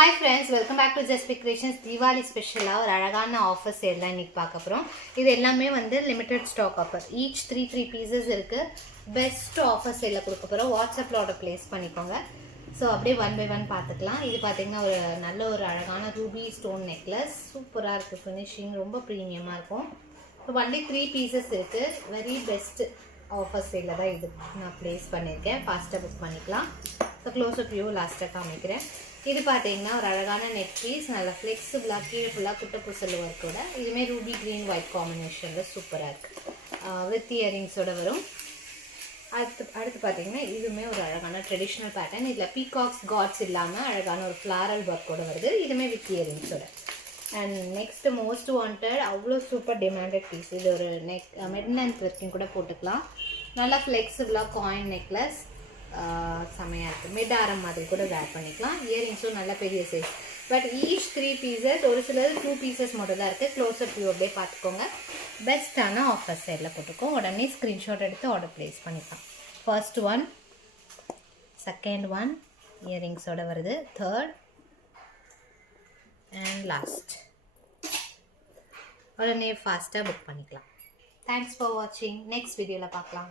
Hi friends, welcome back to Just Pick Creations. Diwali special ஒரு அழகான offer sale தான் இன்னைக்கு பார்க்க போறோம். இது எல்லாமே வந்து limited stock offer. Each 3 pieces இருக்கு. பெஸ்ட் ஆஃபர் சேல்ல கொடுக்க போறோம். வாட்ஸ்அப்ல ஆர்டர் பிளேஸ் பண்ணிக்கோங்க. ஸோ அப்படியே ஒன் பை ஒன் பார்த்துக்கலாம். இது பார்த்தீங்கன்னா ஒரு நல்ல ஒரு அழகான ரூபி ஸ்டோன் நெக்லஸ். சூப்பராக இருக்குது, ஃபினிஷிங் ரொம்ப ப்ரீமியமாக இருக்கும். ஸோ ஒன்லி 3 பீசஸ் இருக்குது. வெரி பெஸ்ட் ஆஃபர் சேலில் தான் இது நான் ப்ளேஸ் பண்ணியிருக்கேன். ஃபாஸ்ட்டாக புக் பண்ணிக்கலாம். ஸோ க்ளோஸ் அப் வியூ லாஸ்ட்டாக காமிக்கிறேன். இது பார்த்தீங்கன்னா ஒரு அழகான நெக் பீஸ், நல்லா ஃப்ளெக்சிபிளாக கீழே ஃபுல்லாக குட்டப்பூசல் ஒர்க்கோட. இதுவுமே ரூபி க்ரீன் ஒயிட் காம்பினேஷனில் சூப்பராக இருக்குது. வித் இயரிங்ஸோட வரும். அடுத்து பார்த்தீங்கன்னா இதுவுமே ஒரு அழகான ட்ரெடிஷ்னல் பேட்டர்ன். இதில் பீகாக்ஸ் காட்ஸ் இல்லாமல் அழகான ஒரு ஃப்ளாரல் ஒர்க்கோட வருது. இதுவுமே வித் இயரிங்ஸோட. அண்ட் நெக்ஸ்ட் மோஸ்ட் வாண்டட், அவ்வளோ சூப்பர் டிமாண்டட் பீஸ். இது ஒரு மிட் லென்த் வரைக்கும் கூட போட்டுக்கலாம். நல்லா ஃப்ளெக்சிபிளாக காயின் நெக்லஸ் செமையாக இருக்குது. மிட் ஆரம் மாதிரி கூட வேர் பண்ணிக்கலாம். இயரிங்ஸும் நல்ல பெரிய சைஸ். பட் ஈச் 3 பீசஸ், ஒரு சிலது 2 பீசஸ் மட்டும் தான் இருக்குது. க்ளோஸ்அப் வியூ அப்படியே பார்த்துக்கோங்க. பெஸ்ட்டான ஆஃபர் சைடில் போட்டுக்கோங்க. உடனே ஸ்க்ரீன்ஷாட் எடுத்து ஆர்டர் ப்ளேஸ் பண்ணிக்கலாம். ஃபர்ஸ்ட் ஒன், செகண்ட் ஒன் இயரிங்ஸோட வருது, தேர்ட் அண்ட் லாஸ்ட். உடனே ஃபாஸ்ட்டாக புக் பண்ணிக்கலாம். தேங்க்ஸ் ஃபார் வாட்சிங். நெக்ஸ்ட் வீடியோவில் பார்க்கலாம்.